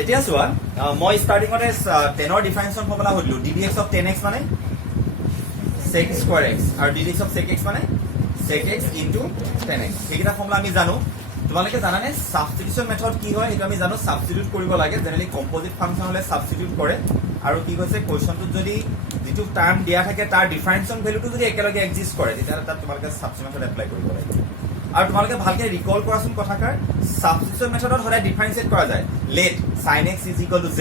এতিয়া চোৱা মই ষ্টাৰ্টিঙতে 10 ৰ ডিফাৰেন্সিয়েশ্যন ফৰ্মুলা সুধিলো ddx of 10x মানে sec square x আৰু ddx of sec x মানে sec x into 10x এইকেইটা ফৰ্মুলা আমি জানো তোমালোকে জানানে সাবস্টিটিউশন মেথড কি হয় এটা আমি জানো সাবস্টিটিউট কৰিব লাগে জেনাৰেলি কম্পোজিট ফাংচন হলে সাবস্টিটিউট কৰে আৰু কি কৈছে কোৱেশ্চনটোত যদি যেটো টাৰ্ম দিয়া থাকে তাৰ ডিফাৰেন্সিয়েশন ভ্যালুটো যদি একেলগে এক্সিষ্ট কৰে তেতিয়া তাত তোমালোকে সাবস্টিটিউশন মেথড এপ্লাই কৰিব লাগে আৰু তোমালোকে ভালকে ৰিকল কৰাচোন কথাকাৰ সাবস্টিটিউশন মেথডত হলে ডিফাৰেন্সিয়েট কৰা যায় let sin x is equal to z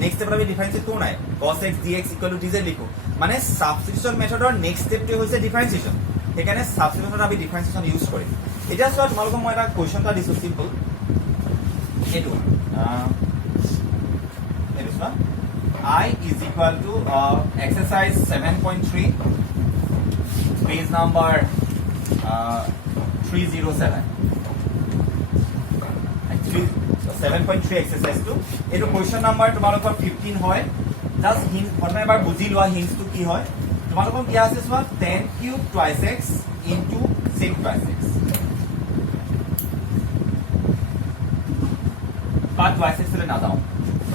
next স্টেপত আমি ডিফাৰেন্সিয়েট কৰো নাই cos x dx equal to dz লিখো মানে সাবস্টিটিউশন মেথডৰ নেক্সট স্টেপটো হৈছে ডিফাৰেন্সিয়েশন সেইকাৰণে সাবস্টিটিউশন আমি ডিফাৰেন্সিয়েশন ইউজ কৰিম এতিয়া চোৱা তোমালোকক মই এটা কোৱেশ্চন এটা দিছো সিম্পল এটো এটো চোৱা I is equal to exercise 7.3 page number 307 actually 7.3 exercise to eto question number tumalokor 15 hoy just hint protome ebar buji loa hints to ki hoy tumalokor ki ase swa 10 cube twice x into sec twice x part twice x le na jao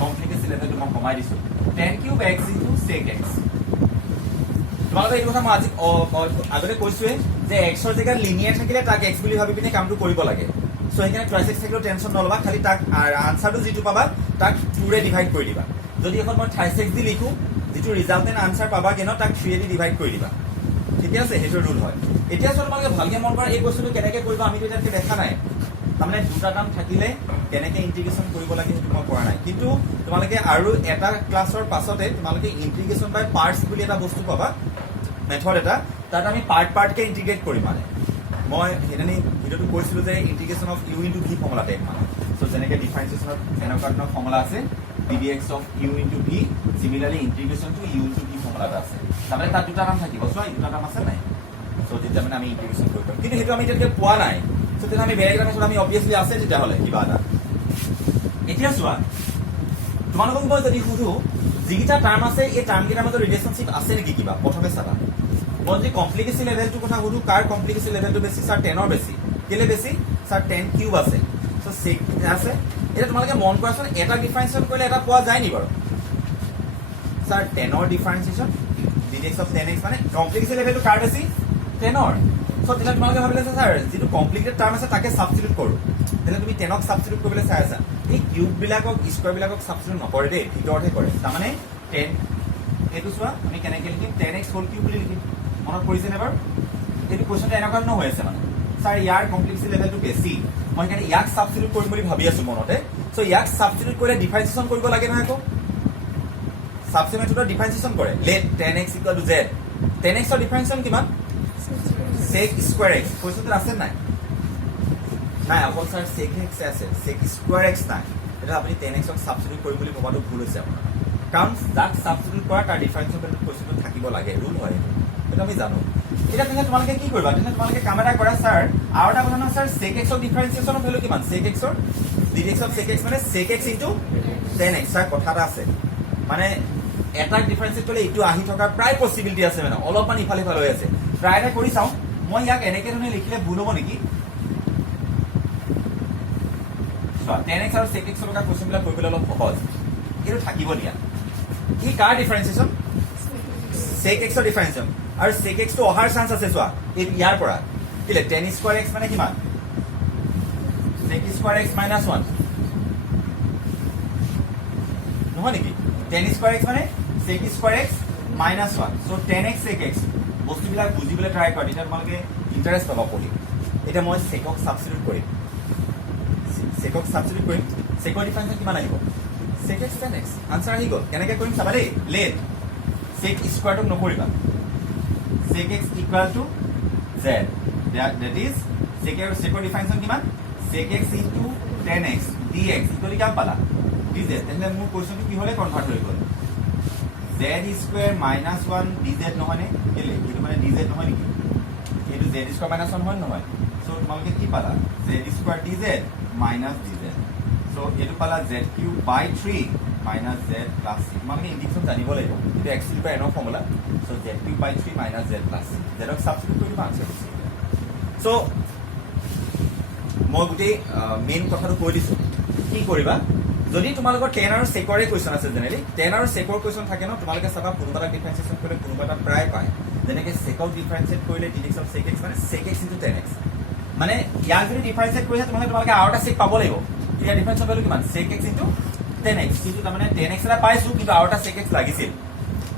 complication level to ma komai disu 10 cube x into sec x তোমালোকে এই কথা মই আজি আগতে কৈছোৱে যে x ৰ জায়গা linear থাকিলে তাক x বুলি ভাবি পিনে কামটো কৰিব লাগে সো এখানে টুৱাইস x থাকিলে টেনশন নলবা খালি তাক আনসাৰটো যেটো পাবা তাক 2 ৰে ডিভাইড কৰি দিবা যদি এখন মই 36 দি লিখো যেটো ৰিজাল্টেন্ট আনসাৰ পাবা কেন তাক 3 দি ডিভাইড কৰি দিবা ঠিক আছে হেটো ৰুল হয় এতিয়া সব তোমালোকে ভালকে মন কৰা এই বস্তুটো কেনেকৈ কৰিবা আমি তো এটাকে দেখা নাই তাৰমানে দুটা টাৰ্ম থাকিলে কেনেকৈ ইন্টিগ্ৰেশন কৰিব লাগে সেইটো মই কৰা নাই কিন্তু তোমালোকে আৰু এটা ক্লাছৰ পাছতে তোমালোকে ইন্টিগ্ৰেশন বাই পাৰ্টস বুলি এটা বস্তু পাবা মেথড এটা তাত আমি পাৰ্ট কে ইন্টিগ্ৰেট কৰিম মানে মই হেনানি ভিডিওটো কৈছিলো যে integration of u into v formula type মানে সো যেনেকৈ ডিফাৰেন্সিয়েশন অফ এনেকুৱা ফৰ্মুলা আছে ddx of u into v similarly integration to u into v formula আছে তাৰমানে তাত দুটা টাৰ্ম থাকিব সো দুটা টাৰ্ম আছে নাই সো তেতিয়া মানে আমি ইন্টিগ্ৰেশন কৰিব কিন্তু হেতু আমি এতিয়ালৈকে পোৱা নাই সো তেতিয়া আমি বেলেগ এটা আমি অবভিয়াসলি আছে তেতিয়া হলে কিবা এটা এতিয়া চোৱা তোমালোকক মই যদি সুধো যিটা টাৰ্ম আছে এই টাৰ্ম কেইটাৰ মাজত ৰিলেশনশিপ আছে নেকি কিবা প্ৰথমে চাবা মই যে কমপ্লিকেশন লেভেলটো কথা সুধো কাৰ কমপ্লিকেশন লেভেলটো বেছি স্যাৰ 10 ৰ বেছি কেলে বেছি স্যাৰ 10 কিউব আছে সো sec আছে এটা তোমালোকে মন কৰাচোন এটা ডিফাৰেন্সিয়েট কৰিলে এটা পোৱা যায় নি বাৰু স্যাৰ 10 ৰ ডিফাৰেন্সিয়েশন ddx of 10x মানে কমপ্লিকেশন লেভেলটো কাৰ বেছি 10 ৰ সো তেতিয়া তোমালোকে ভাবিলে স্যাৰ যেটো কমপ্লিকেটেড টাৰ্ম আছে তাকে সাবস্টিটিউট কৰো তেনে তুমি 10 ক সাবস্টিটিউট কৰিবলৈ চাই আছা এই কিউব বিলাকক স্কয়াৰ বিলাকক সাবস্টিটিউট নকৰে দেই ভিতৰতে কৰে তাৰমানে 10 এটো চোৱা আমি কেনেকৈ লিখিম 10x হোল কিউব বুলি লিখিম মনত পৰিছে নে বাৰু এই কোৱেশ্চনটা এনেকুৱা ন হৈ আছে মানে স্যাৰ ইয়াৰ কমপ্লিকেশন লেভেলটো বেছি মই কাৰণে ইয়াক সাবস্টিটিউট কৰিম বুলি ভাবি আছো মনতে সো ইয়াক সাবস্টিটিউট কৰিলে ডিফাৰেন্সিয়েশন কৰিব লাগে নহয় আকৌ সাবস্টিটিউট মেথডৰ ডিফাৰেন্সিয়েশন কৰে let 10x = z 10x ৰ ডিফাৰেন্সিয়েশন কিমান sec square x কোৱেশ্চনটো আছে নাই নাই অকল স্যার sec x আছে sec square x নাই এটা আপুনি 10x ক সাবস্টিটিউট কৰিম বুলি ভাবাটো ভুল হৈছে আপোনাৰ কাৰণ যাক সাবস্টিটিউট কৰা তাৰ ডিফাৰেন্সিয়েশন ভ্যালু কোৱেশ্চনটো থাকিব লাগে ৰুল হয় এটা আমি জানো এটা তেনে তোমালোকে কি কৰিবা তেনে তোমালোকে কাম এটা কৰা স্যাৰ আৰু এটা কথা না স্যাৰ sec x ৰ ডিফাৰেন্সিয়েশনৰ ভ্যালু কিমান sec x ৰ ddx of sec x মানে sec x into 10x sir কথা এটা আছে মানে এটা ডিফাৰেন্সিয়েট কৰিলে ইটো আহি থকা প্ৰায় পসিবিলিটি আছে মানে অলপমান ইফালে ইফালে হৈ আছে ট্ৰাই এটা কৰি চাও মই ইয়াক এনেকে ধৰণে লিখিলে ভুল হ'ব নেকি সো 10x আৰু sec x ৰ লগা কোৱেশ্চনবিলাক কৰিবলৈ অলপ সহজ এটো থাকিব দিয়া কি কাৰ ডিফাৰেন্সিয়েশন sec x ৰ ডিফাৰেন্সিয়েশন আৰু sec x টো অহাৰ চান্স আছে চোৱা এই ইয়াৰ পৰা কিলে 10 স্কয়াৰ x মানে কিমান sec স্কয়াৰ x - 1 নহয় নেকি 10 স্কয়াৰ x মানে sec square x - 1 so 10x sec x বস্তুবিলাক বুজিবলৈ ট্ৰাই কৰা এটা তোমালোকে ইন্টাৰেষ্ট পাবা পঢ়ি এটা মই sec ক সাবস্টিটিউট কৰিম sec ক সাবস্টিটিউট কৰিম sec ৰ ডিফাৰেন্সিয়েশন কিমান আহিব sec x 10x আনসাৰ আহি গল কেনেকৈ কৰিম চাবা দেই let sec স্কয়াৰটো নকৰিবা sec x equal to z that is sec ৰ ডিফাৰেন্সিয়েশন কিমান sec x into 10x dx equal কি পালা dz তেনে মোৰ কোৱেশ্চনটো কি হলে কনভাৰ্ট হৈ গল z স্কয়াৰ - 1 dz নহয় নে কেলে এটো মানে dz নহয় নেকি এটো z স্কয়াৰ - 1 হয় নহয় সো তোমালোকে কি পালা z square dz - dz so এটো পালা z কিউব বাই 3 minus z plus c তোমালোকে ইন্টিগ্ৰেশন জানিব লাগিব এটা x টু n ৰ ফৰ্মুলা সো z কিউব বাই 3 minus z plus c z ক সাবস্টিটিউট কৰি আনসাৰ সো মই গুটেই মেইন কথাটো কৈ দিছো কি কৰিবা যদি তোমালোকৰ 10 আৰু সেকৰে কোৱেশ্চন আছে জেনেৰেলি 10 আৰু সেকৰ কোৱেশ্চন থাকে ন তোমালোকে চাবা কোনোবা এটা ডিফাৰেন্সিয়েচন কৰিলে কোনোবা এটা প্ৰায় পায় যেনেকৈ সেকক ডিফাৰেন্সিয়েট কৰিলে dx of sec x মানে sec x into 10x মানে ইয়াক যদি ডিফাৰেন্সিয়েট কৰিছে তোমালোকে আৰু এটা সেক পাব লাগিব ইয়াৰ ডিফাৰেন্সিয়েল ভ্যালু কিমান sec x into 10x কিন্তু তাৰমানে 10x এটা পাইছো কিন্তু আৰু এটা sec x লাগিছিল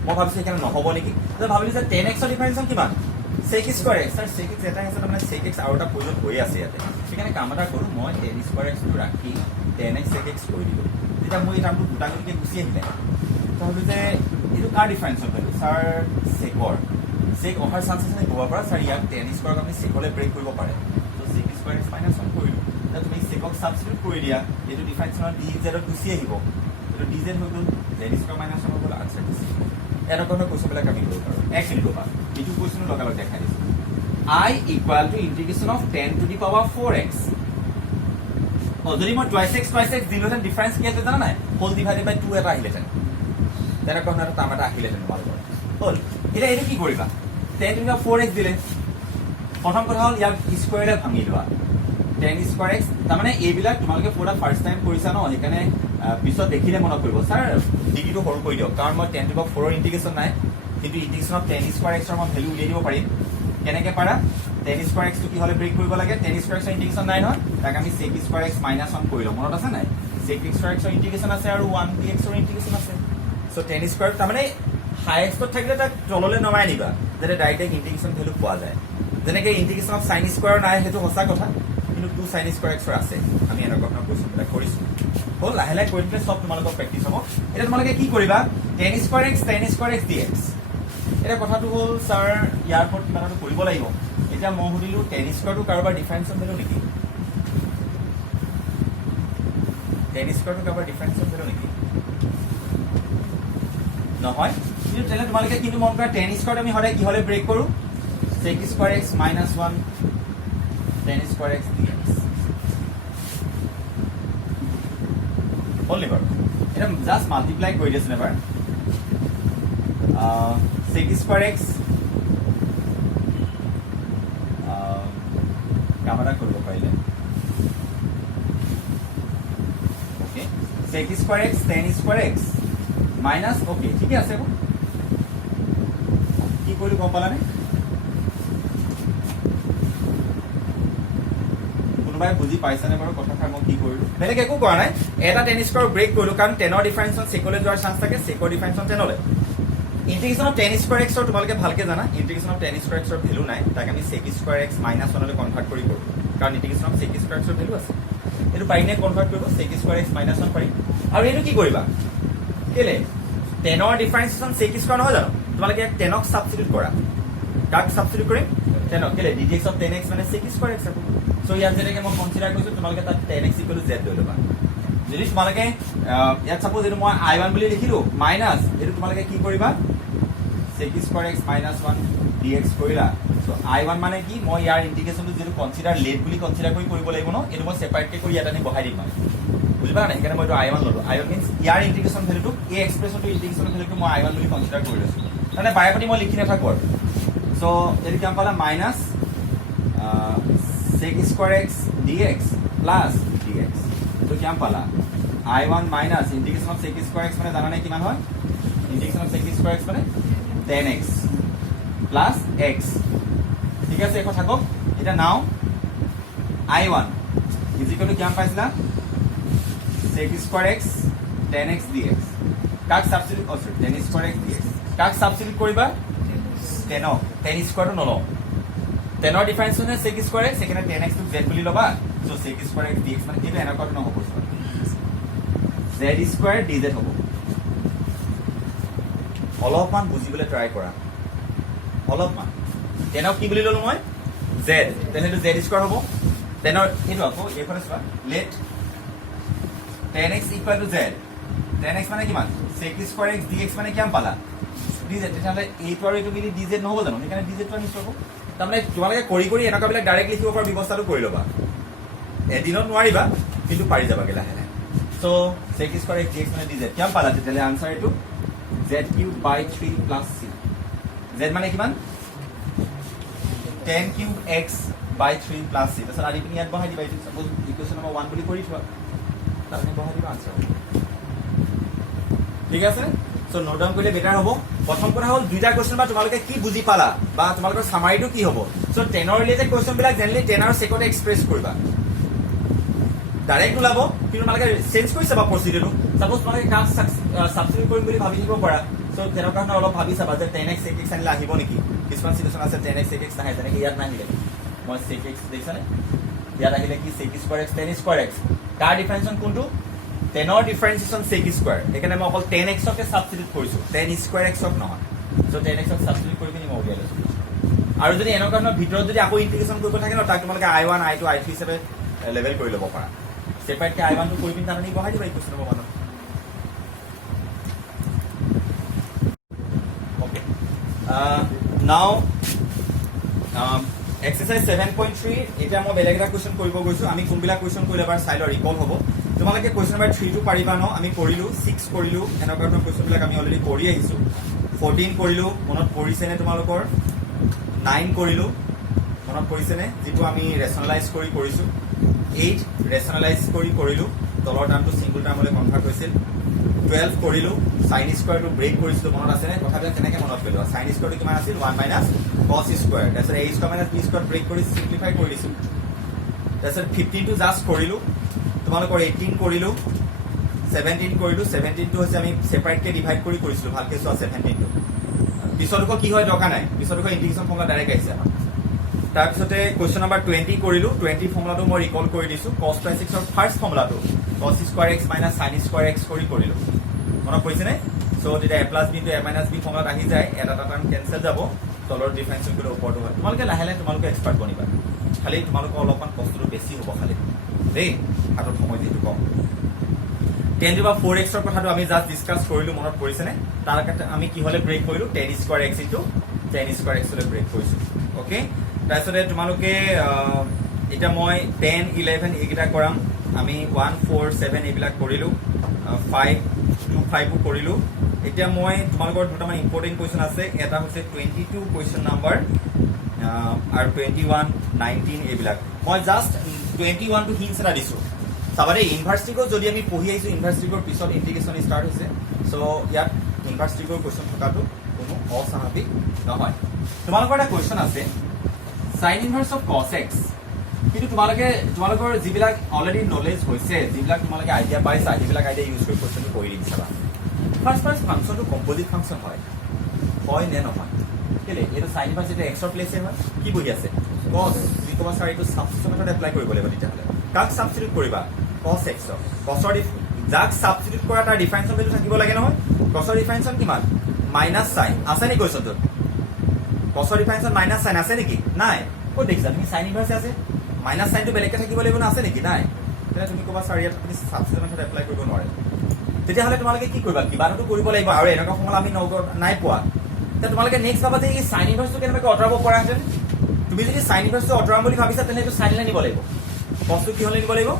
মই ভাবিছো এখানে নহব নেকি তো ভাবিলো যে 10x ৰ ডিফাৰেন্সিয়েল কিমান sec square x sir sec x এটা আছে তাৰমানে sec x আৰু এটা প্ৰয়োজন হৈ আছে ইয়াতে সেইকাৰণে কাম এটা কৰো মই 10 square x টো ৰাখি 10x sec x কৰি দিলো তেতিয়া মই এটা দুটা কৰিকে গুছি আহিলে তাহলে যে এইটো কাৰ ডিফাৰেন্সিয়েল ভ্যালু স্যাৰ সেকৰ sec অহাৰ চান্স আছে গোৱা পৰা স্যাৰ ইয়াক 10 স্কয়াৰ আপুনি সেকলে ব্ৰেক কৰিব পাৰে তো sec square x - 1 কৰিলো তেতিয়া তুমি সেকক সাবস্টিটিউট কৰি দিয়া এইটো ডিফাৰেন্সিয়েল dz ত গুছি আহিব এইটো dz হৈ গ'ল z স্কয়াৰ - 1 হৈ গ'ল আনসাৰ দিছি এৰ কোনো কোৱেশ্চনবিলাক আমি কৰিব পাৰো এক মিনিট ৰবা এইটো কোৱেশ্চন লগালগ দেখাই দিছো I equal to integration of 10 to the power 4x যদি মই twice x দিলোহেঁতেন ডিফাৰেন্স কি আছে জানা নাই হোল ডিভাইডেড বাই 2 এটা আহিলেহেঁতেন তেনেকুৱা ধৰণৰ টাৰ্ম এটা আহিলেহেঁতেন তোমালোকৰ হ'ল এতিয়া এইটো কি কৰিবা 10 to the power 4x দিলে প্ৰথম কথা হ'ল ইয়াক স্কয়াৰে ভাঙি লোৱা 10 স্কয়াৰ x তাৰমানে এইবিলাক তোমালোকে পুৰা ফাৰ্স্ট টাইম কৰিছা ন সেইকাৰণে পিছত দেখিলে মনত পৰিব স্যাৰ ডিগ্ৰীটো সৰু কৰি দিয়ক কাৰণ মই 10 to the power 4 ৰ ইন্টিগ্ৰেশন নাই কিন্তু ইন্টিগ্ৰেশন অফ 10 স্কয়াৰ x ৰ মই ভ্যালু উলিয়াই দিব পাৰিম কেনেকৈ পাৰা 10 স্কয়াৰ x টো কি হলে ব্ৰেক কৰিব লাগে 10 স্কয়াৰ x ৰ ইন্টিগ্ৰেশন নাই নহয় তাক আমি sec স্কয়াৰ x - 1 কৰিলো মনত আছে নাই sec স্কয়াৰ x ৰ ইন্টিগ্ৰেশন আছে আৰু 1 dx ৰ ইন্টিগ্ৰেশন আছে সো 10 স্কয়াৰ তাৰমানে হাইয়েস্ট থাকিলে তাক তললে নমাই নিবা যেনে ডাইৰেক্ট ইন্টিগ্ৰেশন ভ্যালু পোৱা যায় যেনেকৈ ইন্টিগ্ৰেশন অফ sin স্কয়াৰ নাই হেতু সঁচা কথা কিন্তু 2 sin স্কয়াৰ x ৰ আছে আমি এনেকুৱা ধৰণৰ কোৱেশ্চনবিলাক কৰিছো হ'ল লাহে লাহে কৰি দিলে সব তোমালোকৰ প্ৰেক্টিস হ'ব এটা তোমালোকে কি কৰিবা 10 স্কয়াৰ x dx এটা কথাটো হ'ল স্যাৰ ইয়াৰ ওপৰত কিবা এটা কৰিব লাগিব এতিয়া মই সুধিলো 10 স্কয়াৰটো কাৰোবাৰ ডিফাৰেন্সিয়েল ভ্যালু নেকি 10 স্কয়াৰটো কাৰোবাৰ ডিফাৰেন্সিয়েল ভ্যালু নেকি নহয় কিন্তু তেলে তোমালোকে কিন্তু মন কৰা 10 স্কয়াৰটো আমি সদায় কি হলে ব্ৰেক কৰো sec square x - 1 10 square x dx হ'ল নেভাৰ এটা জাস্ট মাল্টিপ্লাই কৰি দিছ নেভাৰ sec স্কয়াৰ x কামৰা কৰিব পাৰিলে okay sec square x 10 square x minus okay ঠিক আছে কি কৰিলো গম পালানে কোনোবাই বুজি পাইছানে বাৰু কথাষাৰ মই কি কৰিলো বেলেগ একো কৰা নাই এটা 10 স্কয়াৰ ব্ৰেক কৰিলো কাৰণ 10 ৰ ডিফাৰেন্সন সেকলে যোৱাৰ চান্স থাকে সেকৰ ডিফাৰেন্সন 10 লৈ ইন্টিগ্ৰেশন অফ 10 স্কয়াৰ x ৰ তোমালোকে ভালকে জানা ইন্টিগ্ৰেশন অফ 10 স্কয়াৰ x ৰ ভ্যালু নাই তাক আমি sec স্কয়াৰ x - 1 লৈ কনভাৰ্ট কৰি কৰো কাৰণ ইন্টিগ্ৰেশন অফ sec স্কয়াৰ x ৰ ভ্যালু আছে এটো পাৰিনে কনভাৰ্ট কৰিব sec স্কয়াৰ x - 1 পাৰি আৰু এটো কি কৰিবা কেলে 10 ৰ ডিফাৰেন্সিয়েশন sec স্কয়াৰ নহয় জানো তোমালোকে 10 ক সাবস্টিটিউট কৰা কাক সাবস্টিটিউট কৰিম 10 কেলে dx of 10x মানে sec স্কয়াৰ x হ'ব সো ইয়াত যেনেকৈ মই কনসিডাৰ কৰিছো তোমালোকে তাত 10x z লৈ ল'বা যদি তোমালোকে ইয়াত সাপোজ এটো মই i1 বুলি লিখিলো মাইনাস এটো তোমালোকে কি কৰিবা sec স্কয়াৰ x - 1 dx কৰিলা সো i1 মানে কি মই ইয়াৰ ইন্টিগ্ৰেশনটো যেটো কনসিডাৰ লেট বুলি কনসিডাৰ কৰি কৰিব লাগিব ন এটো মই সেপাৰেট কে কৰি ইয়াত আনি বহাই দিম মানে বুজি পালা না সেইকাৰণে মই এটো i1 ললো i1 মিন্স ইয়াৰ ইন্টিগ্ৰেশন ভ্যালুটো এই এক্সপ্ৰেছনটো ইন্টিগ্ৰেশন ভ্যালুটো মই i1 বুলি কনসিডাৰ কৰি লৈছো মানে বায়পাটি মই লিখি নাথাকো আৰু সো এটো কি পালা minus sec square x dx plus dx তো কি পালা i1 minus integration of sec square x মানে জানা নাই কিমান হয় integration of sec square x মানে 10x প্লাস x ঠিক আছে এখন থাকক এটা নাও i1 ইজ ইকুয়াল টু কি পাইছিলা sec square x 10x dx কাক সাবস্টিটিউট সৰি 10 স্কয়াৰ x dx কাক সাবস্টিটিউট কৰিবা 10 স্কয়াৰটো নলও 10 ৰ ডিফাৰেন্স মানে sec স্কয়াৰ x সেখানে 10x টু z বুলি লবা so sec square x dx মানে এটা এনেকুৱা নহব z স্কয়াৰ dz হ'ব অলপমান বুজিবলৈ ট্ৰাই কৰা অলপমান 10 কি বুলি ললো মই z তেনে z স্কয়াৰ হ'ব 10 এটো আকৌ এইফালে চোৱা late 10x equal to z 10x মানে কিমান sec স্কয়াৰ x dx মানে কিমান পালা dz তেতিয়াহলে এইটো আৰু এইটো মিলি dz নহব জানো সেইকাৰণে dz টো আনিছো আকৌ তাৰমানে তোমালোকে কৰি কৰি এনেকুৱাবিলাক ডাইৰেক্ট লিখিব পৰা ব্যৱস্থাটো কৰি ল'বা এদিনত নোৱাৰিবা কিন্তু পাৰি যাবাগে লাহে লাহে so sec square x dx মানে dz কিমান পালা তেতিয়াহলে আনসাৰ এইটো z³ + 3 + c z মানে কিমান 10³ x/3 + c তাৰপিছত আদি পিনি ইয়াত বহাই দিবা এইটো সাপোজ ইকুৱেশ্যন নম্বৰ 1 বুলি কৰি থোৱা তাহলে বহাই দিবা আনসাৰ ঠিক আছে সো নোট ডাউন কৰিলে বেটাৰ হ'ব প্ৰথম কথা হ'ল দুইটা কোৱেশ্চন বা তোমালোকে কি বুজি পালা বা তোমালোকৰ সামাৰিটো কি হ'ব সো 10 ৰ ৰিলেটেড কোৱেশ্চন বিলাক জেনেৰেলি 10 আৰু সেকতে এক্সপ্ৰেছ কৰিবা ডাইৰেক্ট ওলাব কিন্তু তোমালোকে চেঞ্জ কৰি চাবা প্ৰচিডিউৰটো সাপোজ তোমালোকে কাম সাবস্টিটিউট কৰিম বুলি ভাবি থাকিব পাৰা সো তেনেকুৱা কাৰণে অলপ ভাবি চাবা যে 10x sec x আনিলে আহিব নেকি কিছুমান সিচুৱেচন আছে 10x sec x নাহে যেনেকৈ ইয়াত নাহিলে মই sec x দেখিছানে ইয়াত আহিলে কি sec square x 10 square x তাৰ ডিফাৰেন্সন কোনটো 10 ৰ ডিফাৰেন্সিয়েচন sec square এখানে মই অকল 10x কে সাবস্টিটিউট কৰিছো 10 square x ক নহয় সো 10x ক সাবস্টিটিউট কৰি কিনে মই উলিয়াই লৈছো আৰু যদি এনেকুৱা ধৰণৰ ভিতৰত যদি আকৌ ইন্টিগ্ৰেশন কৰিব থাকে ন তাক তোমালোকে i1 i2 i3 হিচাপে লেভেল কৰি ল'ব পাৰা সেপাৰেট কে i1 টো কৰি পিন তানি বহাই দিবা এই কোৱেশ্চন নম্বৰ মানত ওকে নাও এক্সাৰসাইজ 7.3 এটা মই বেলেগ এটা কোৱেশ্চন কৰিব গৈছো আমি কোনবিলাক কোৱেশ্চন কৰিলে এবাৰ চাই ল ৰিকল হ'ব তোমালোকে কোৱেশ্চন নম্বৰ 3 টো পাৰিবা ন আমি কৰিলো 6 কৰিলো এনেকুৱা ধৰণৰ কোৱেশ্চন বিলাক আমি অলৰেডি কৰি আহিছো 14 কৰিলো মনত পৰিছে নে তোমালোকৰ 9 কৰিলো মনত পৰিছে নে যেটো আমি ৰেশনালাইজ কৰি কৰিছো 8 ৰেশনালাইজ কৰি কৰিলো তলৰ টাৰ্মটো সিঙ্গল টাৰ্মলৈ কনভাৰ্ট হৈছিল 12 কৰিলো sin স্কয়াৰ টো ব্ৰেক কৰিছো মনত আছে নে কথাবিলাক কেনেকৈ মনত পেলোৱা sin স্কয়াৰ টো কিমান আছিল 1 cos স্কয়াৰ তাৰপিছত a square b square break কৰি সিম্পলিফাই কৰি দিছো তাৰপিছত 15 টো জাস্ট কৰিলো তোমালোকৰ 18 কৰিলো 17 কৰিলো 17 টো হৈছে আমি সেপাৰেট কে ডিভাইড কৰি কৰিছিলো ভালকে চোৱা 17 টো পিছৰটো কি হয় দৰকাৰ নাই পিছৰটো ইন্টিগ্ৰেশন ফৰ্মুলা ডাইৰেক্ট আহিছে তাৰপিছতে কোৱেশ্চন নম্বৰ 20 কৰিলো 20 ফৰ্মুলাটো মই ৰিকল কৰি দিছো cos + 6 ৰ ফাৰ্স্ট ফৰ্মুলাটো cos square x - sin square x কৰিলো মনত পৰিছে নে সো তেতিয়া a + b * a - b ফৰ্মুলাত আহি যায় এটা টাৰ্ম কেনসেল যাব তলৰ ডিফাৰেন্সিয়েল কৰি ওপৰটো হয় তোমালোকে লাহে লাহে তোমালোকে এক্সপাৰ্ট বনিবা খালি তোমালোকৰ অলপমান কষ্টটো বেছি হ'ব খালি দেই হাতত সময় দিটো কম 10⁴x ৰ কথাটো আমি জাস্ট ডিসকাস কৰিলো মনত পৰিছে নে তাৰ কাৰণে আমি কি হলে ব্ৰেক কৰিলো 10 স্কয়াৰ x * 10 স্কয়াৰ x লৈ ব্ৰেক কৰিছো ওকে তাৰপিছতে তোমালোকে এটা মই 10 11 এইকেইটা কৰাম আমি 1 4 7 এইবিলাক কৰিলো 5 2 5 কৰিলো এতিয়া মই তোমালোকৰ দুটামান ইম্পৰ্টেন্ট কোৱেশ্চন আছে এটা হৈছে 22 কোৱেশ্চন নম্বৰ আৰু 21 19 এইবিলাক মই জাস্ট 21 টো হিন্টছ এটা দিছো সাবাৰে ইউনিভাৰ্সিটিকো যদি আমি পঢ়ি আইছো ইউনিভাৰ্সিটিকৰ পিছত ইন্টিগ্ৰেশন স্টাৰ্ট হৈছে সো ইয়াত ইউনিভাৰ্সিটিকৰ কোৱেশ্চন থকাটো কোনো অস্বাভাৱিক নহয় তোমালোকৰ এটা কোৱেশ্চন আছে sin inverse of cos x কিন্তু তোমালোকৰ যিবিলাক অলৰেডি নলেজ হৈছে যিবিলাক তোমালোকে আইডিয়া পাইছা যিবিলাক আইডিয়া ইউজ কৰি কোৱেশ্চনটো কৰি দিছা ফাৰ্স্ট ফাংচনটো কম্পোজিট ফাংচন হয় নে নহয় কেলে এটা sin inverse এটা x ৰ প্লেসে হয় কি বুঝি আছে cos যিকোবা সাৰ এইটো সাবস্টিটিউট মেথড এপ্লাই কৰিব লাগিব তেতিয়াহলে কাক সাবস্টিটিউট কৰিবা cos x cos ৰ যাক সাবস্টিটিউট কৰা তাৰ ডিফাৰেন্সিয়েল ভ্যালু থাকিব লাগে নহয় cos ৰ ডিফাৰেন্সিয়েল কিমান মাইনাস sin আছে নি কোৱেশ্চনটো cos ৰ ডিফাৰেন্সিয়েল মাইনাস sin আছে নেকি নাই কত দেখিছা তুমি sin ইনভার্স আছে মাইনাস sin টো বেলেগকে থাকিব লাগিব না আছে নেকি নাই তেনে তুমি কবা সাৰ ইয়াত তুমি সাবস্টিটিউট মেথড এপ্লাই কৰিব নোৱাৰে তেতিয়াহলে তোমালোকে কি কৰিবা কিবাটো কৰিব লাগিব আৰু এনেকা ফৰ্মুলা আমি নাই পোৱা তে তোমালোকে নেক্সট ভাবা যে এই sin ইনভাৰ্স টো কেনেকৈ অতৰাব পৰা হেতেন তুমি যদি sin ইনভাৰ্স টো অতৰাম বুলি ভাবিছা তেনে এইটো sin লে নিব লাগিব cos টো কি হলে নিব লাগিব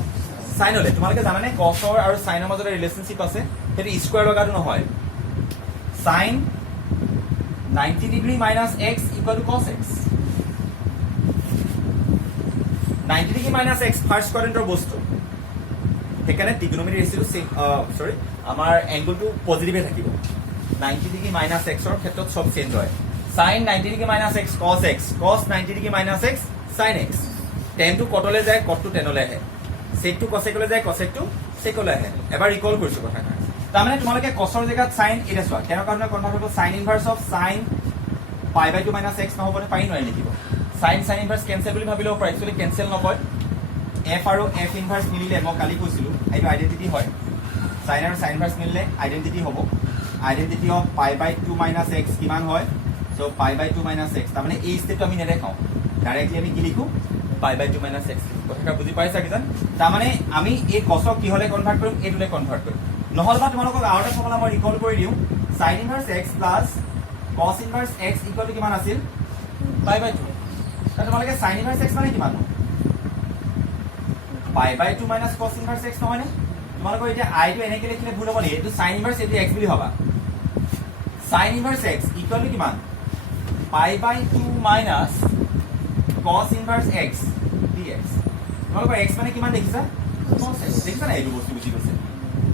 sin হলে তোমালোকে জানা নে cos আৰু sin ৰ মাজত ৰিলেশনশিপ আছে সেইটো স্কয়াৰ লগাটো নহয় sin 90 degree minus x equal to cos x 90 degree minus x first কোয়াড্ৰেন্টৰ বস্তু হেকানে ট্ৰিগোনোমেট্ৰি ৰেশিও সৰি আমাৰ এংগলটো পজিটিভে থাকিব 90 degree minus x ৰ ক্ষেত্ৰত সব চেঞ্জ হয় sin 90 degree minus x cos 90 degree minus x sin x tan টো কটলে যায় কট টো টেনলে আহে sec টো cosecলে যায় cosec টো secলে আহে এবাৰ ৰিকল কৰিছো কথাটা তাৰমানে তোমালোকে cosৰ জায়গাত sin এটা চোৱা কেনে কাৰণে কনভাৰ্ট হ'ব sin ইনভাৰ্স অফ sin π/2 - x নহবনে পাই নোৱাৰি লিখিব sin ইনভাৰ্স কেনসেল বুলি ভাবিলেও পাই একচুয়ালি কেনসেল নকয় f আৰু f ইনভাৰ্স মিলিলে মই কালি কৈছিলো এইটো আইডেন্টিটি হয় sin আৰু sin ইনভার্স মিলিলে আইডেন্টিটি হ'ব আইডেন্টিটি অফ π/2 - x কিমান হয় সো π/2 - x তাৰমানে এই স্টেপটো আমি নেদেখাও ডাইৰেক্টলি আমি কি লিখো π/2 - x কথাটা বুজি পাইছা কিজান তাৰমানে আমি এই cosক কি হলে কনভাৰ্ট কৰিম এইটোলে কনভাৰ্ট কৰিম নহলবা তোমালোকক আৰু এটা ফৰ্মুলা মই ৰিকল কৰি দিও sin inverse x plus cos inverse x equal to কিমান আছিল π/2 তা তোমালোকে sin ইনভার্স x মানে কিমান π/2 minus cos ইনভার্স x নহয় নে তোমালোকৰ এতিয়া i টো এনেকৈ লিখিলে ভুল হ'ব নি এটো sin ইনভার্স এটো x বুলি ভাবা sin inverse x equal to কিমান π/2 minus cos inverse x dx তোমালোকৰ x মানে কিমান দেখিছা দেখিছা নাই এইটো বস্তু বুজি গৈছে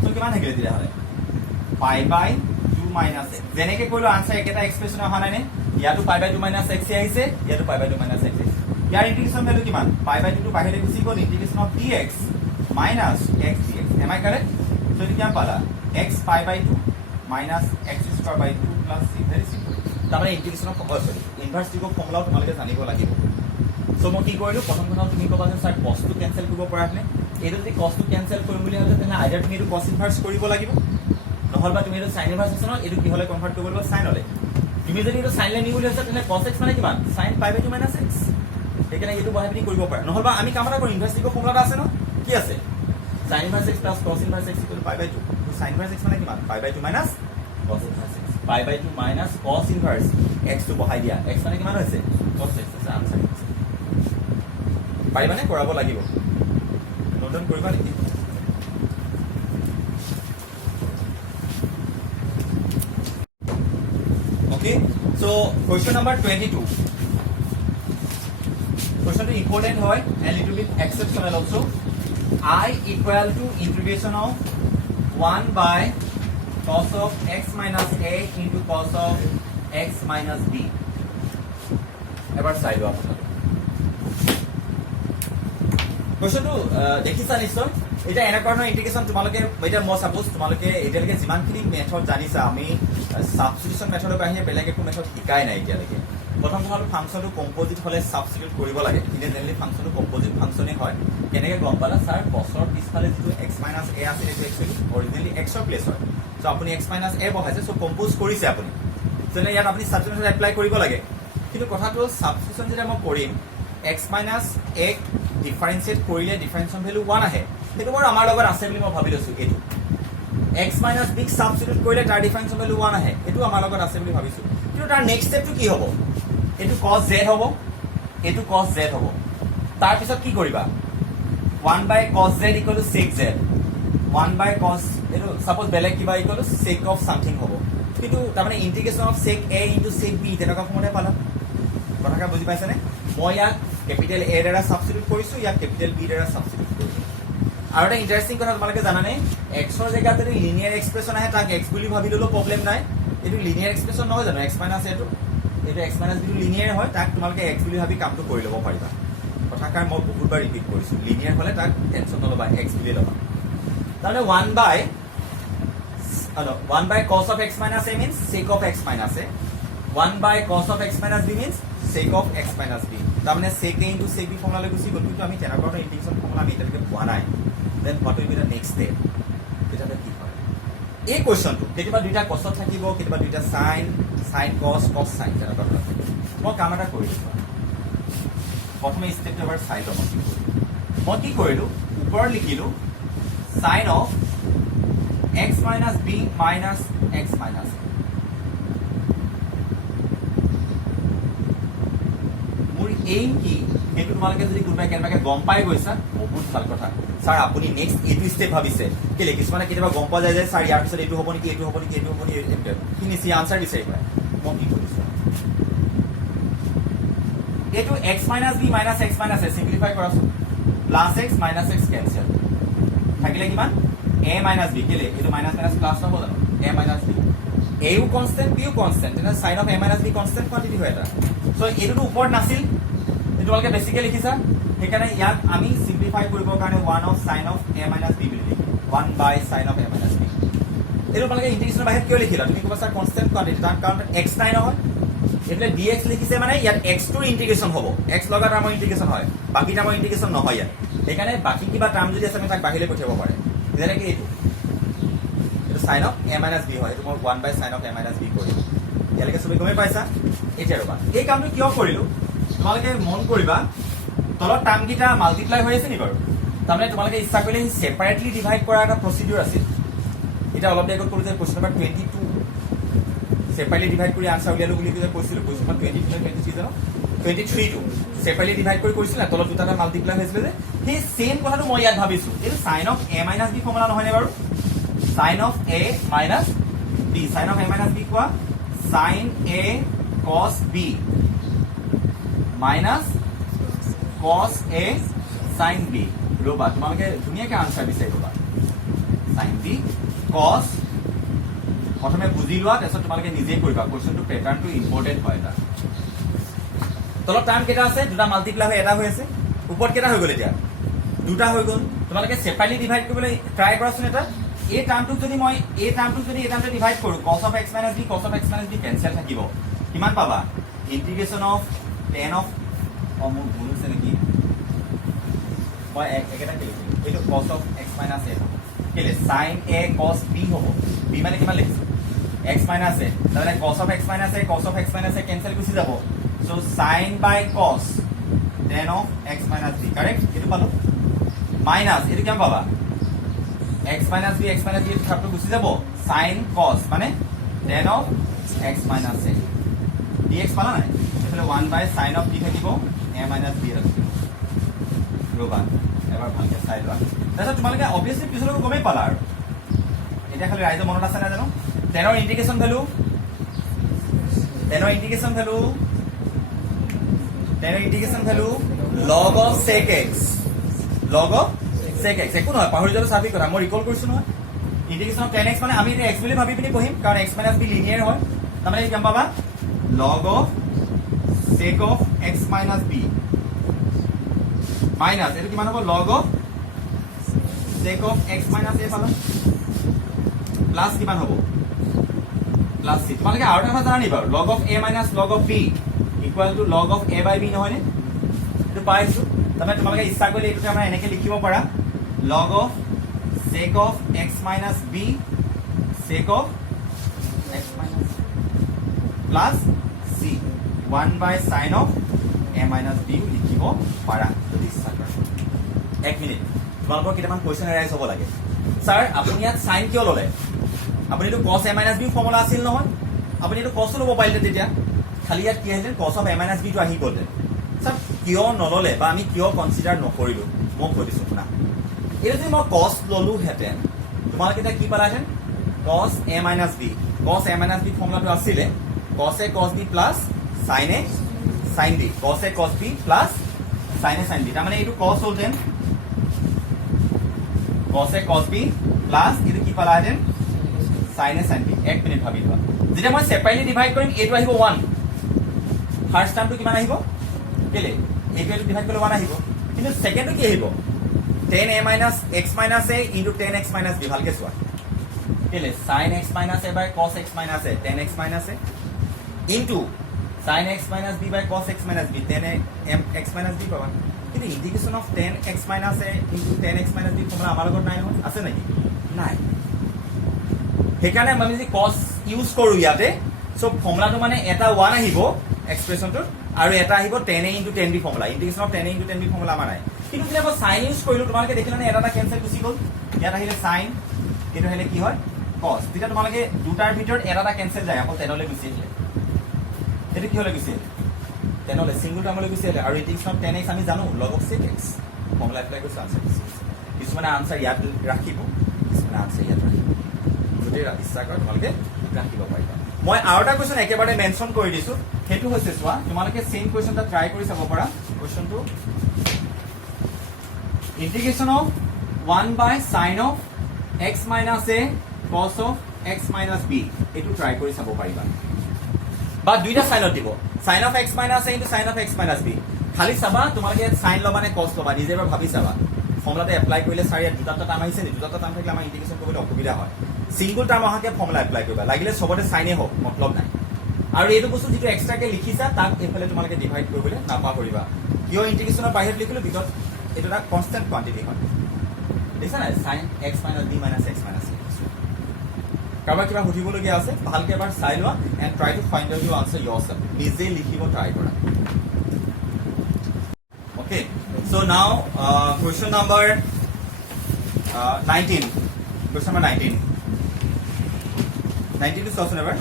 তো কিমান থাকিলে তেতিয়াহ'লে পাই বাই 2 মাইনাছ x যেনেকৈ কৰিলোঁ আনচাৰ একেটা এক্সপ্ৰেশ্যন অহা নাই নে ইয়াতো পাই বাই 2 মাইনাছ x আহিছে ইয়াতো পাই বাই 2 মাইনাছ x আহিছে ইয়াৰ ইন্টিগ্ৰেশ্যন ভ্যালু কিমান পাই বাই 2 টো বাহিৰলৈ গুচি গ'ল integration of dx minus x dx am I correct তো এইটো কিমান পালা x পাই by 2 minus x square by 2 plus c very simple তাৰমানে ইন্টিগ্ৰেশ্যন অফ সৰি ইনভাৰ্স টিক ফৰ্মুলাও তোমালোকে জানিব লাগিব সো মই কি কৰিলোঁ প্ৰথম কথা তুমি ক'বা যে স্যাৰ কষ্টটো কেনসেল কৰিব পৰা হলে এইটো যদি কষ্টটো কেনসেল কৰিম বুলি ভাবিছা তেনে আইদাৰ তুমি এইটো কষ্ট ইনভাৰ্স কৰিব লাগিব নহলবা তুমি এইটো সাইন ইনভাৰ্স আছে ন এইটো কি হলে কনভাৰ্ট কৰিব লাগিব সাইনলে তুমি যদি এইটো সাইনলে নিউ বুলি ভাবিছা তেনে cos x মানে কিমান sin পাই বাই 2 মাইনাছ x এখানে এইটো বহাই পিনি কৰিব পাৰা নহলবা আমি কাম এটা কৰিম ইনভাৰ্স টিক ফৰ্মুলাটা আছে ন কি আছে sin ইনভাৰ্স x plus cos inverse x পাই বাই 2 তো sin ইনভাৰ্স x মানে কিমান pi by 2 minus cos inverse x পাই by 2 minus cos inverse x টো বহাই দিয়া x মানে কিমান হৈছে cos x আছে আনসাৰ পাৰিবানে কৰাব লাগিব নোটন কৰিবা নেকি okay so question number 22 question is important hoy and little bit exceptional also I equal to integration of 1 by cos of x minus a into cos of x minus b এবাৰ চাই লোৱা আপোনালোকে কোৱেশ্চনটো দেখিছা নিশ্চয় এটা এনেকৰণৰ ইন্টিগ্ৰেশন তোমালোকে এটা মই সাপোজ তোমালোকে এতিয়ালৈকে যিমানখিনি মেথড জানিছা আমি সাবস্টিটিউশন মেথডৰ বাহিৰে বেলেগ একো মেথড শিকাই নাই এতিয়ালৈকে প্ৰথম কথাটো ফাংচনটো কম্পোজিট হলে সাবস্টিটিউট কৰিব লাগে কিন্তু জেনেৰেলি ফাংচনটো কম্পোজিট ফাংচনে হয় কেনেকৈ গম পালা স্যাৰ কসৰ পিছফালে যিটো x - a আছে এইটো একচুয়ালি অৰিজিনালি x ৰ প্লেস হয় সো আপুনি x - a বহাইছে সো কম্পোজ কৰিছে আপুনি তেনে ইয়াত আপুনি সাবস্টিটিউশন এপ্লাই কৰিব লাগে কিন্তু কথাটো সাবস্টিটিউশন যেতিয়া মই কৰিম x - a ডিফাৰেন্সিয়েট কৰিলে ডিফাৰেন্সিয়েল ভ্যালু 1 আহে সেইটো মোৰ আমাৰ লগত আছে বুলি মই ভাবি লৈছো এইটো x - b সাবস্টিটিউট কৰিলে তাৰ ডিফাৰেন্সিয়েল ভ্যালু 1 আহে এইটো আমাৰ লগত আছে বুলি ভাবিছো কিন্তু তাৰ নেক্সট স্টেপটো কি হ'ব এইটো cos z হ'ব এইটো cos z হ'ব তাৰ পিছত কি কৰিবা 1 by cos z equal to sec z 1 by cos এইটো সাপোজ বেলেগ কিবা equal to sec of something হ'ব কিন্তু তাৰমানে integration of sec a into sec b তেনেকুৱা ফৰ্মুলা পালা কথাটা বুজি পাইছানে মই ইয়াক ক্যাপিটাল A দ্বাৰা সাবস্টিটিউট কৰিছো ইয়াক ক্যাপিটাল B দ্বাৰা সাবস্টিটিউট কৰিছো আৰু এটা ইন্টাৰেস্টিং কথা তোমালোকে জানানে x ৰ জেগাত যদি লিনিয়াৰ এক্সপ্ৰেছন আহে তাক x বুলি ভাবি ললো প্ৰবলেম নাই এটো লিনিয়াৰ এক্সপ্ৰেছন নহয় জানো x - a এটো x - b টো লিনিয়াৰ হয় তাক তোমালোকে x বুলি ভাবি কামটো কৰি ল'ব পাৰিবা কথাকাৰ মই বহুতবাৰ ৰিপিট কৰিছো লিনিয়াৰ হলে তাক টেনচন নলবা x বুলি ল'বা তাহলে 1 by cos of x minus a means sec of x minus a 1 by cos of x minus b means sec of x minus b তাৰমানে sec a into sec b ফৰ্মুলালৈ গুছি গ'ল কিন্তু আমি তেনেকুৱা ইন্টিগ্ৰেশন formula আমি এতিয়ালৈকে পোৱা নাই then what will be the next step এটা কি হয় এই কোৱেশ্চনটো কেতিয়াবা দুইটা cos থাকিব কেতিয়াবা দুইটা sin cos sin তেনেকুৱা মই কাম এটা কৰিছো প্ৰথমে স্টেপটো এবাৰ চাই লওঁ মই কি কৰিলো ওপৰত লিখিলো sin of x minus b minus x minus a aim কি এটো তোমালোকে যদি কোনবাই কেনবাকে গম পাই গৈছা বহুত ভাল কথা স্যার আপুনি নেক্সট এটো স্টেপ ভাবিছে কেলে কিছুমানে কেতিয়াবা গম পোৱা যায় যে স্যাৰ ইয়াৰ পিছত এটো হ'ব নেকি এটো হ'ব নেকি এটো হ'ব নেকি কি নিছি আনসাৰ বিচাৰি পায় মই কি কৰিছো এটো x - b - x - a simplify কৰাছো প্লাস x - x ক্যান্সেল থাকিলে কিমান a - b কেলে এটো মাইনাস মাইনাস প্লাস হ'ব জানো a - b a ও কনস্ট্যান্ট b ও কনস্ট্যান্ট তেনে sin of a - b constant quantity হয় এটা সো এটো ওপৰত নাছিল তোমালোকে বেসিক্যালি লিখিছা সেইকাৰণে ইয়াক আমি সিম্পলিফাই কৰিবৰ কাৰণে 1 of sin of a - b বুলি লিখিম 1 by sin of a - b এটো তোমালোকে ইন্টিগ্ৰেশনৰ বাহিৰত কিয় লিখিলা তুমি ক'বা স্যাৰ কনস্ট্যান্ট কোয়ান্টিটি তাৰ কাৰণ x নাই নহয় એટલે dx লিখিছে মানে ইয়াত x টোৰ ইন্টিগ্ৰেশন হ'ব x লগা টাৰ্মৰ ইন্টিগ্ৰেশন হয় বাকি টাৰ্মৰ ইন্টিগ্ৰেশন নহয় ইয়াত সেইকাৰণে বাকি কিবা টাৰ্ম যদি আছে আমি তাক বাহিৰলৈ পঠিয়াব পাৰে যেনে কি এইটো sin of a - b হয় এটো মই 1 by sin of a - b কৰিম ইয়ালৈকে সবে গমে পাইছা এতিয়া ৰবা এই কামটো কিয় কৰিলো তোমালোকে মন কৰিবা তলত টাৰ্ম কিটা মাল্টিপ্লাই হৈ আছে নি বাৰু তাৰমানে তোমালোকে ইচ্ছা কৰিলে সেপাৰেটলি ডিভাইড কৰা এটা প্ৰসিডিউৰ আছে এটা অলপ দেখত কৰিলে কোৱেশ্চন নম্বৰ 22 সেপাৰেটলি ডিভাইড কৰি আনসাৰ উলিয়ালো বুলি কৈছিলো কোৱেশ্চন নম্বৰ 22 23 জানো 23 টো সেপাৰেটলি ডিভাইড কৰি কৰিছিল না তলত দুটা মাল্টিপ্লাই হৈছিল যে সেই সেম কথাটো মই ইয়াত ভাবিছো এই sin of a - b formula নহয় নে বাৰু sin of a - b sin of a - b কোৱা sin a cos b minus cos a sin b ৰবা তোমালোকে ধুনীয়াকৈ আনচাৰ বিচাৰি ৰবা sin b cos প্ৰথমে বুজি লোৱা তাৰপিছত তোমালোকে নিজে কৰিবা কোৱেশ্চনটো পেটাৰ্নটো ইম্পৰ্টেণ্ট হয় এটা তলত টাৰ্ম কেইটা আছে দুটা মাল্টিপ্লাই হৈ এটা হৈ আছে ওপৰত কেইটা হৈ গ'ল এতিয়া দুটা হৈ গ'ল তোমালোকে সেপাৰেটলি ডিভাইড কৰিবলৈ ট্ৰাই কৰাচোন এটা এই টাৰ্মটোক যদি মই এই টাৰ্মটোক যদি এই টাৰ্মটোৱে ডিভাইড কৰোঁ cos of x minus b cos of x minus b cancel থাকিব কিমান পাবা ইন্টিগ্ৰেশ্যন অফ tan of মোৰ ভুল হৈছে নেকি মই একেটা লিখিম এইটো cos of x minus a হ'ব কেলে sin a cos b হ'ব b মানে কিমান লিখিছো x minus a তাৰমানে cos of x minus a cancel গুচি যাব so sin by cos tan of x minus b correct এইটো পালো মাইনাছ এইটো কিমান পাবা x minus b এইটো থাপটো গুচি যাব sin cos মানে tan of x minus a dx পালা নাই এফালে 1 by sin of কি থাকিব a minus b ৰাখিব ৰবা এবাৰ ভালকৈ চাই লোৱা তাৰপিছত তোমালোকে অবভিয়াছলি পিছলৈকে গমেই পালা আৰু এতিয়া খালি ৰাইজৰ মনত আছে নাই জানো টেনৰ integration value log of sec x একো নহয় পাহৰি যোৱাটো স্বাভাৱিক কথা মই ৰিকল কৰিছো নহয় ইণ্টিগ্ৰেশ্যন অফ tan x মানে আমি এতিয়া x বুলি ভাবি পিনি পঢ়িম কাৰণ x minus b লিনিয়াৰ হয় তাৰমানে কিমান পাবা log of sec of x minus b minus এইটো কিমান হ'ব log of sec of x minus a পালা প্লাছ কিমান হ'ব প্লাছ c তোমালোকে আৰু এটা কথা জানা নি বাৰু log of a minus log of b equal to log of a by b নহয়নে এইটো পাইছো তাৰমানে তোমালোকে ইচ্ছা কৰিলে এইটোকে আমাৰ এনেকৈ লিখিব পাৰা log of sec of x minus b sec of x minus plus c 1 by sin of a minus b লিখিব পাৰা যদি ইচ্ছা কৰা এক মিনিট তোমালোকৰ কেইটামান কুৱেশ্যন এৰাইজ হ'ব লাগে ছাৰ আপুনি ইয়াত সাইন কিয় ল'লে আপুনি এইটো cos a minus b formula আছিল নহয় আপুনি এইটো cos ল'ব পাৰিলে তেতিয়া খালি ইয়াত কি আহিলে cos of a minus b টো আহি গ'ল ছাৰ কিয় নল'লে বা আমি কিয় কনচিডাৰ নকৰিলোঁ মই কৈ দিছোঁ শুনা এইটো যদি মই cos ল'লোহেঁতেন তোমালোকে এতিয়া কি পালাহেঁতেন cos a minus b ফৰ্মুলাটো আছিলে cos a cos b plus sin a sin b cos a cos b plus sin a sin b তাৰমানে এইটো cos হ'লহেঁতেন cos a cos b plus এইটো কি পালাহেঁতেন sin a sin b এক minute ভাবি লোৱা যেতিয়া মই সেপাৰেটলি ডিভাইড কৰিম এইটো আহিব 1 ফাৰ্ষ্ট টাৰ্মটো কিমান আহিব কেলে এইটো ডিভাইড কৰিলে 1 আহিব কিন্তু সেকেন্ডটো কি আহিব tan a minus x minus a into tan x minus b ভালকে চোৱা কেলে sin x minus a by cos x minus a tan x minus a into sin x minus b by cos x minus b tan x minus b পাবা কিন্তু integration of tan x minus a into tan x minus b formula আমাৰ লগত নাই নহয় আছে নেকি নাই সেইকাৰণে আমি যদি cos ইউজ কৰোঁ ইয়াতে সো ফৰ্মুলাটো মানে এটা 1 আহিব এক্সপ্ৰেছনটো আৰু এটা আহিব tan a into tan b formula integration of tan a into tan b formula আমাৰ নাই কিন্তু যেতিয়া মই sin ইউজ কৰিলোঁ তোমালোকে দেখিলানে এটা কেনসেল গুচি গ'ল ইয়াত আহিলে sin কিন্তু আহিলে কি হয় cos তেতিয়া তোমালোকে দুটাৰ ভিতৰত এটা কেনসেল যায় অকল tan লৈ গুচি আহিলে এইটো কি হ'লে গুচি আহিলে tan লৈ সিঙ্গল টাৰ্মলৈ গুচি আহিলে আৰু ইন্টিগ্ৰেশ্যন অফ tan x আমি জানো log of sec x formula apply কৰিছোঁ আনসাৰ কিছুমানে আনসাৰ ইয়াত ৰাখিব কিছুমানে আনসাৰ ইয়াত ৰাখিব যদি ইচ্ছা কৰা তোমালোকে ৰাখিব পাৰিবা মই আৰু এটা কুৱেশ্যন একেবাৰে মেনশ্যন কৰি দিছোঁ সেইটো হৈছে চোৱা তোমালোকে সেম কুৱেশ্যন এটা ট্ৰাই কৰি চাব পাৰা কুৱেশ্যনটো ইন্টিগ্ৰেশ্যন of 1 by sin of x minus a cos of x minus b এইটো ট্ৰাই কৰি চাব পাৰিবা বা দুইটা সাইনত দিব sin of x minus a into sin of x minus b খালি চাবা তোমালোকে sin ল'বা নে cos ল'বা নিজে এবাৰ ভাবি চাবা ফৰ্মুলাটো এপ্লাই কৰিলে চাৰি দুটা টাৰ্ম আহিছে নি দুটা টাৰ্ম থাকিলে আমাৰ ইন্টিগ্ৰেশ্যন কৰিবলৈ অসুবিধা হয় সিঙ্গল টাৰ্ম অহাকে ফৰ্মুলা এপ্লাই কৰিবা লাগিলে সবতে সাইনে হওক মতলব নাই আৰু এইটো বস্তু যেটো এক্সট্ৰাকে লিখিছা তাক এফালে তোমালোকে ডিভাইড কৰিবলৈ নাপাহৰিবা কিয় ইন্টিগ্ৰেশ্যনৰ বাহিৰত লিখিলো বিকজ এটা এটা কনস্ট্যান্ট কোয়ান্টিটি হয় দেখিছা না sin x minus b minus x minus a কাৰোবাৰ কিবা সুধিবলগীয়া আছে ভালকৈ এবাৰ চাই লোৱা and try to find out Euro answer yourself নিজে লিখিব ট্ৰাই কৰা okay so now question number 19 question number 19 to solution ever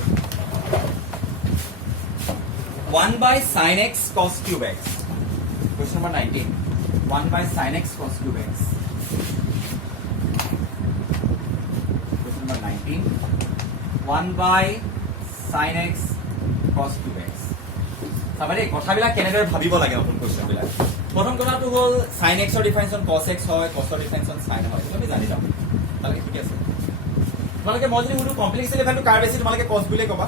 1 by sin x cos cube x question number 19 1 by sin x cos cube x question number 19 1 by sin x cos cube x চাবা দেই কথাবিলাক কেনেদৰে ভাবিব লাগে নতুন কুৱেশ্যনবিলাক প্ৰথম কথাটো হ'ল sin x ৰ ডিফাৰেঞ্চন cos x হয়, cos ৰ ডিফাৰেঞ্চন sin হয়, তুমি জানি যাও তালৈকে ঠিক আছে। তোমালোকে মই যদি সুধো কমপ্লেক্স লেভেলটো কাৰ বেছি তোমালোকে cos বুলিয়ে ক'বা।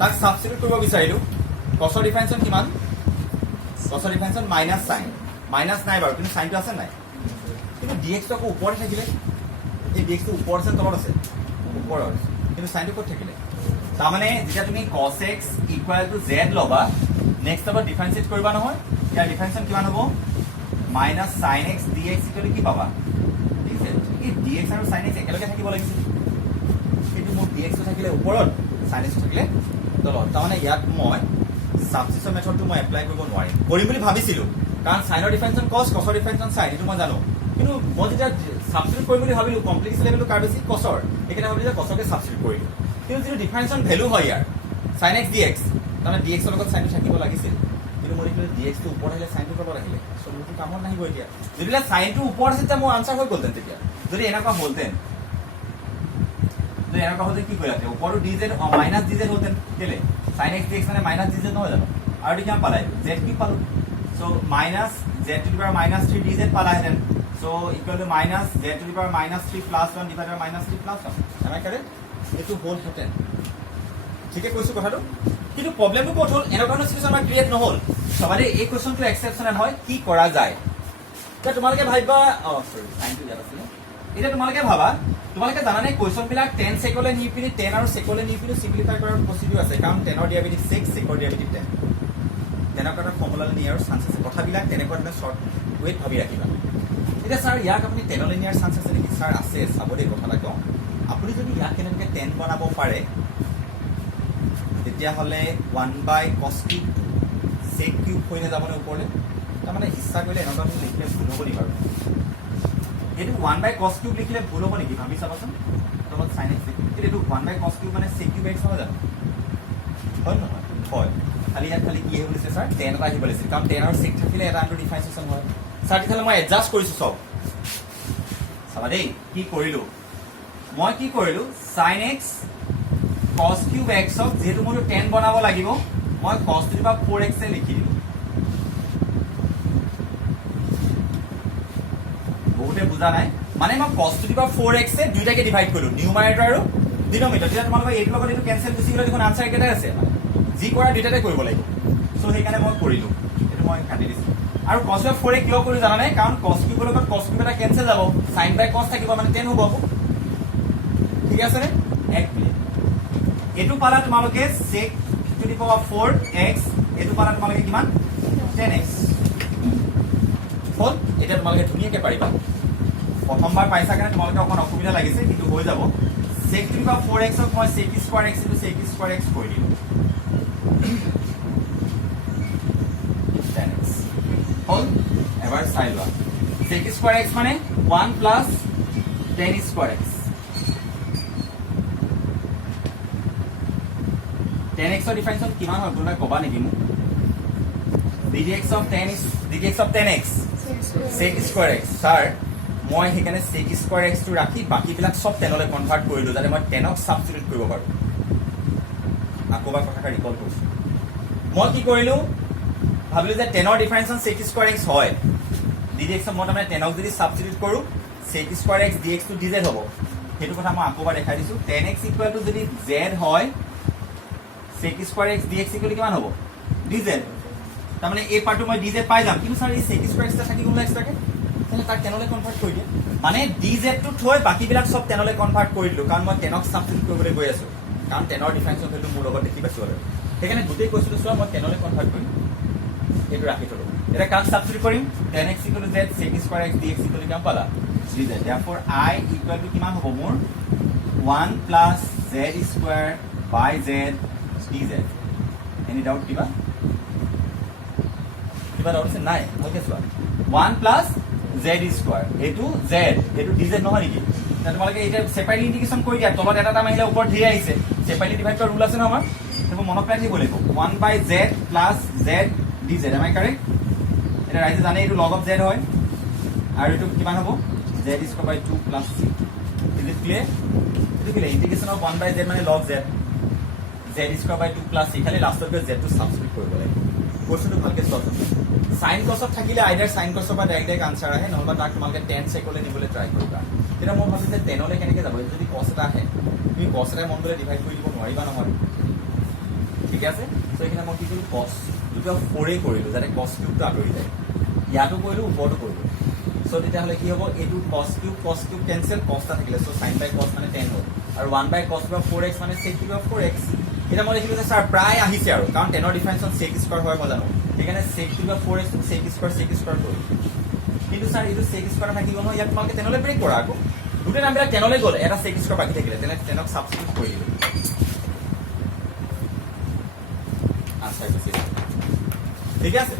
তাক সাবস্টিটিউট কৰিব বিচাৰিলো, cos ৰ ডিফাৰেঞ্চন কিমান, cos ৰ ডিফাৰেঞ্চন মাইনাছ sin, মাইনাছ নাই বাৰু কিন্তু সাইনটো আছে নাই, কিন্তু dx টো আকৌ ওপৰত থাকিলে, এই dx টো ওপৰত আছে তলত আছে, ওপৰত, কিন্তু সাইনটো ক'ত থাকিলে, তাৰমানে যেতিয়া তুমি cos x equal to z ল'বা, নেক্সট টাইমত ডিফাৰেন্সিয়েট কৰিবা নহয়, ইয়াৰ ডিফাৰেঞ্চন কিমান হ'ব, minus sin x dx equal কি পাবা, ঠিক আছে, এই dx আৰু sin x একেলগে থাকিব লাগিছিল, কিন্তু মোৰ dx টো থাকিলে ওপৰত, sin x টো থাকিলে তলত, তাৰমানে ইয়াত মই সাবস্টিটিউশন মেথডটো মই এপ্লাই কৰিব নোৱাৰিম, কৰিম বুলি ভাবিছিলো, কাৰণ সাইনৰ ডিফাৰেঞ্চন cos, cos ৰ ডিফাৰেঞ্চন sin, এইটো মই জানো, কিন্তু মই যেতিয়া সাবস্টিটিউট কৰিম বুলি ভাবিলো কমপ্লেক্স লেভেলটো কাৰ বেছি cos ৰ, সেইকাৰণে ভাবিলো যে cos কে সাবস্টিটিউট কৰিলো, কিন্তু যিটো ডিফাৰেঞ্চন ভ্যালু হয় ইয়াৰ sin x dx, তাৰমানে dx ৰ লগত sin টো থাকিব লাগিছিল, কিন্তু মোৰ এইটো dx টো ওপৰত আহিলে sin টো তলত আহিলে, সো মোৰটো কামত নাহিব এতিয়া, যদি sin টো ওপৰত আছে তেতিয়া মোৰ আনসাৰ হৈ গ'লতেন, তেতিয়া যদি এনেকুৱা হ'লতেন, যদি এনেকুৱা হ'লতেন কি কৰিলাতে ওপৰটো dz মাইনাছ dz হ'লতেন, কেলে sin x dx মানে মাইনাছ dz নহয় জানো, আৰু এতিয়া কিমান পালাই z কি পালো, so minus z to the power minus 3 dz পালাহেঁতেন, so equal to minus z to the power minus 3 plus 1 divided by minus 3 plus 1, am I correct, এইটো হ'লহেঁতেন, ঠিকে কৈছো কথাটো, কিন্তু প্ৰবলেমটো ক'ত হ'ল, এনেকুৱা ধৰণৰ চিটুৱেশ্যন আমাৰ ক্ৰিয়েট নহ'ল, সবাৰে এই কুৱেশ্যনটো এক্সেপশ্যনেল হয়, কি কৰা যায়, এতিয়া তোমালোকে ভাবিবা, সৰি সাইনটো ইয়াত আছিলে, এতিয়া তোমালোকে ভাবা, তোমালোকে জানানে কুৱেশ্যনবিলাক 10 সেকলে নি পিনি 10 আৰু সেকলে নি পিনি সিম্পলিফাই কৰাৰ প্ৰচিডিউৰ আছে, কাৰণ 10 ৰ ডেৰিভেটিভ 6, সেকৰ ডেৰিভেটিভ 10, তেনেকুৱা এটা ফৰ্মুলালৈ নিয়াৰ চান্স আছে, কথাবিলাক তেনেকুৱা ধৰণে শ্বৰ্ট ৱেত ভাবি ৰাখিবা। এতিয়া ছাৰ ইয়াক আপুনি 10 লৈ নিয়াৰ চান্স আছে নেকি, ছাৰ আছে, চাব দেই কথা এটা কওঁ, আপুনি যদি ইয়াক কেনেকৈ 10 বনাব পাৰে, তেতিয়াহ'লে 1/cos কিউব sec কিউব হৈ নাযাবনে ওপৰলৈ, তাৰমানে ইচ্ছা কৰিলে এনেকুৱা ধৰণে লিখিলে ভুল হ'ব নেকি বাৰু, এইটো 1/cos কিউব লিখিলে ভুল হ'ব নেকি, ভাবি চাবাচোন, তলত sin x লিখিম, কিন্তু এইটো 1/cos কিউব মানে sec কিউব x নহয় জানো, হয় নহয়, হয়, খালি ইয়াত খালি কি আহিব লাগিছে ছাৰ 10 এটা আহিব লাগিছিল, কাৰণ 10 আৰু sec থাকিলে এটা আনটো ডিফাৰেঞ্চিয়েশ্যন হয়, ছাৰ তেতিয়াহ'লে মই এডজাষ্ট কৰিছোঁ চব, চাবা দেই কি কৰিলোঁ, মই কি কৰিলোঁ sin x cos cube x ক যেহেতু মোৰ 10 বনাব লাগিব, মই cos two the power 4x এ লিখি দিলোঁ, বহুতে বুজা নাই, মানে মই cos two the power 4x এ দুইটাকে ডিভাইড কৰিলোঁ, নিউমাৰেটৰ আৰু ডিনমিনেটৰ, তেতিয়া তোমালোকৰ এইটো লগত এইটো কেনচেল গুচি গ'লে দেখোন আনসাৰ একেটাই আছে, মানে যি কৰা দুইটাতে কৰিব লাগিব, সো সেইকাৰণে মই কৰিলোঁ, এইটো মই কাটি দিছোঁ, আৰু cos বাই 4 কিয় কৰিলোঁ জানানে, কাৰণ cos কিউবৰ লগত cos কিউব এটা কেনচেল যাব, sin বাই cos থাকিব, মানে 10 হ'ব আকৌ, ঠিক আছে নে, এক মিনিট, এইটো পালা তোমালোকে sec two the power 4x, এইটো পালা তোমালোকে কিমান 10x, হ'ল, এতিয়া তোমালোকে ধুনীয়াকৈ পাৰিবা, প্ৰথমবাৰ পাইছা কাৰণে তোমালোকে অকণ অসুবিধা লাগিছে, কিন্তু হৈ যাব, sec two the power 4x ক মই sec square x into sec square x কৰি দিলোঁ, 10x হ'ল, এবাৰ চাই লোৱা, sec স্কয়াৰ x মানে 1 প্লাছ 10 স্কয়াৰ x, 10x ৰ ডিফাৰেঞ্চন কিমান হয় কোনোবাই ক'বা নেকি মোক, ddx of 10x sec square x, sir মই সেইকাৰণে sec স্কয়াৰ x টো ৰাখি বাকীবিলাক চব 10 লৈ কনভাৰ্ট কৰিলোঁ, যাতে মই 10 ক সাবস্টিটিউট কৰিব পাৰোঁ, আকৌ এবাৰ কথাটা ৰিকল কৰিছোঁ, মই কি কৰিলোঁ, ভাবিলোঁ যে 10 ৰ ডিফাৰেঞ্চন sec স্কয়াৰ x হয়, ddx মই তাৰমানে 10 ক যদি সাবস্টিটিউট কৰোঁ sec স্কয়াৰ x dx টো dz হ'ব, সেইটো কথা মই আকৌ এবাৰ দেখাই দিছোঁ, 10x ইকুৱেল টু যদি z হয় sec square x dx equal কিমান হ'ব dz, তাৰমানে এই পাৰ্টটো মই dz পাই যাম, কিন্তু ছাৰ এই sec স্কয়াৰ x থাকি গ'ল এক্সট্ৰাকে, তাহলে তাক 10 লৈ কনভাৰ্ট কৰি দিয়ে, মানে dz টো থৈ বাকীবিলাক সব 10 লৈ কনভাৰ্ট কৰি দিলোঁ, কাৰণ মই 10 ক সাবস্টিটিউট কৰিবলৈ গৈ আছোঁ, কাৰণ 10 ৰ ডিফাৰেঞ্চন ভ্যালু মোৰ লগত দেখি পাইছোঁ আৰু সেইকাৰণে গোটেই কৈছিলোঁ চোৱা মই 10 লৈ কনভাৰ্ট কৰিম, এইটো ৰাখি থলোঁ, এটা কাক সাবস্টিটিউট কৰিম 10x equal to z sec square x dx equal কিমান পালা dz, therefore I equal to কিমান হ'ব মোৰ 1 প্লাছ z স্কয়াৰ বাই z dz, এনি ডাউট কিবা ডাউট আছে নাই, ভালকে চোৱা 1 প্লাছ z স্কয়াৰ, এইটো z, এইটো dz নহয় নেকি, তোমালোকে এতিয়া সেপাৰেটলি ইন্টিগ্ৰেশন কৰি দিয়া, তলত এটা টাৰ্ম আহিলে ওপৰত ধেৰ আহিছে, সেপাৰেটলি ডিভাইড কৰা ৰুল আছে ন আমাৰ, সেইবোৰ মনত পেলাই দিব লাগিব, 1/z plus z dz, am I correct, এটা ৰাইজে জানে এইটো log of z হয়, আৰু এইটো কিমান হ'ব z square by 2 plus c, is it clear, এইটো কি ইন্টিগ্ৰেশন অফ 1/z মানে log z, z square by 2 plus c, খালি লাষ্টত গৈ z টো সাবস্টিটিউট কৰিব লাগিব, কোৱেশ্যনটো ভালকে চোৱা সাইন কছত থাকিলে আইদাৰ সাইন কছৰ পৰা ডাইৰেক্ট আনসাৰ আহে নহবা তাক তোমালোকে 10 চেকলে নিবলৈ ট্ৰাই কৰিবা তেতিয়া মই ভাবিছো যে 10 লে কেনেকৈ যাব যদি কছ এটা আহে তুমি কছ এটা মন গলে ডিভাইড কৰি দিব নোৱাৰিবা নহয় ঠিক আছে সো এখানে মই কি কৰিলো কছ দুটা 4 কৰিলো যাতে কছ কিউবটো আঁতৰি যায় ইয়াতো কৰিলো ওপৰতো কৰিলো সো তেতিয়াহ'লে কি হ'ব এইটো cos কিউব কেনসেল cosটা থাকিলে সো sin বাই cos মানে 10 হ'ল আৰু 1 বাই cos বা 4x মানে sec কিউব 4x এটা মই দেখিলো যে স্যাৰ প্ৰায় আহিছে আৰু কাৰণ 10 ৰ ডিফাৰেন্স অন sec স্কয়াৰ হয় মই জানো সেইকাৰণে sec cube 4x sec square কৰিলো কিন্তু স্যাৰ এইটো sec স্কয়াৰ থাকিব নহয় ইয়াত তোমালোকে 10 লে ব্ৰেক কৰা আকৌ দুটা নামবিলাক 10 লে গ'ল এটা sec স্কয়াৰ বাকি থাকিলে তেনে 10ক সাবস্টিটিউট কৰি দিলো আনসাৰ ঠিক আছে